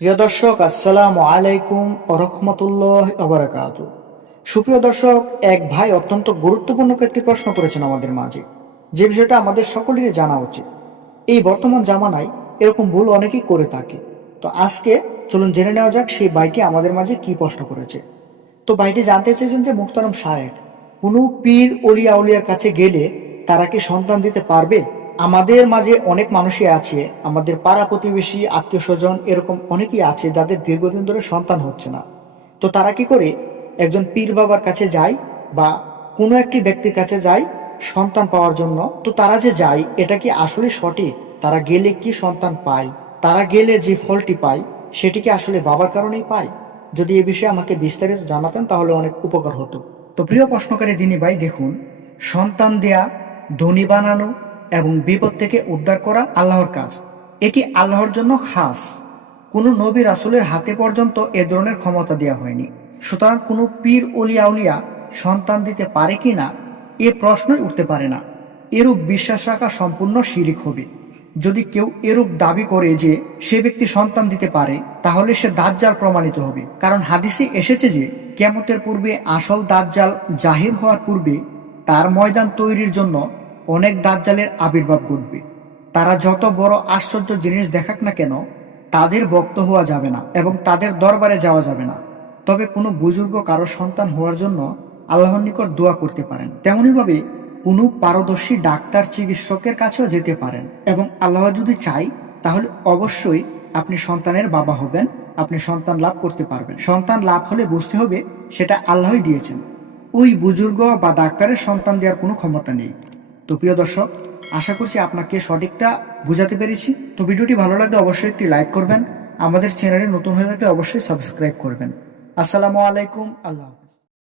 প্রিয় দর্শক, আসসালামু আলাইকুম রহমতুল্লাহ আবরাকাত সুপ্রিয় দর্শক, এক ভাই অত্যন্ত গুরুত্বপূর্ণ একটি প্রশ্ন করেছেন আমাদের মাঝে। যে বিষয়টা আমাদের সকলেরই জানা উচিত। এই বর্তমান জামানায় এরকম ভুল অনেকেই করে থাকে। তো আজকে চলুন জেনে নেওয়া যাক সেই ভাইটি আমাদের মাঝে কি প্রশ্ন করেছে। তো ভাইটি জানতে চেয়েছেন যে মুখতারাম সাহেব, কোনো পীর অলিয়া উলিয়ার কাছে গেলে তারা কি সন্তান দিতে পারবে? আমাদের মাঝে অনেক মানুষই আছে, আমাদের পাড়া প্রতিবেশী, আত্মীয় স্বজন এরকম অনেকেই আছে যাদের দীর্ঘদিন ধরে সন্তান হচ্ছে না। তো তারা কি করে? একজন পীর বাবার কাছে যায় বা কোনো একটি ব্যক্তির কাছে যায় সন্তান পাওয়ার জন্য। তো তারা যে যায়, এটা কি আসলে সঠিক? তারা গেলে কি সন্তান পায়? তারা গেলে যে ফলটি পায়, সেটি কি আসলে বাবার কারণেই পায়? যদি এ বিষয়ে আমাকে বিস্তারিত জানাতেন, তাহলে অনেক উপকার হতো। তো প্রিয় প্রশ্নকারী দিনী ভাই, দেখুন, সন্তান দেয়া, ধনী বানানো এবং বিপদ থেকে উদ্ধার করা আল্লাহর কাজ। এটি আল্লাহর জন্য খাস। কোনো নবী রাসুলের হাতে পর্যন্ত এ ধরনের ক্ষমতা দেওয়া হয়নি। সুতরাং কোনো পীর অলিয়া উলিয়া সন্তান দিতে পারে কি না, এ প্রশ্নই উঠতে পারে না। এরূপ বিশ্বাস রাখা সম্পূর্ণ শিরিক হবে। যদি কেউ এরূপ দাবি করে যে সে ব্যক্তি সন্তান দিতে পারে, তাহলে সে দাজ্জাল প্রমাণিত হবে। কারণ হাদিসে এসেছে যে কেমতের পূর্বে আসল দাজ্জাল জাহির হওয়ার পূর্বে তার ময়দান তৈরির জন্য অনেক দাজ্জালের আবির্ভাব ঘটবে। তারা যত বড় আশ্চর্য জিনিস দেখাক না কেন, তাদের বক্ত হওয়া যাবে না এবং তাদের দরবারে যাওয়া যাবে না। তবে কোনো বুজুর্গ কারও সন্তান হওয়ার জন্য আল্লাহর নিকট দোয়া করতে পারেন। তেমনইভাবে কোনো পারদর্শী ডাক্তার চিকিৎসকের কাছেও যেতে পারেন এবং আল্লাহ যদি চাই তাহলে অবশ্যই আপনি সন্তানের বাবা হবেন, আপনি সন্তান লাভ করতে পারবেন। সন্তান লাভ হলে বুঝতে হবে সেটা আল্লাহই দিয়েছেন। ওই বুজুর্গ বা ডাক্তারের সন্তান দেওয়ার কোনো ক্ষমতা নেই। তো প্রিয় দর্শক, আশা করছি আপনাকে সঠিকটা বুঝাতে পেরেছি। তো ভিডিওটি ভালো লাগলে অবশ্যই একটি লাইক করবেন। আমাদের চ্যানেলে নতুন হয়ে থাকলে অবশ্যই সাবস্ক্রাইব করবেন। আসসালামু আলাইকুম, আল্লাহ।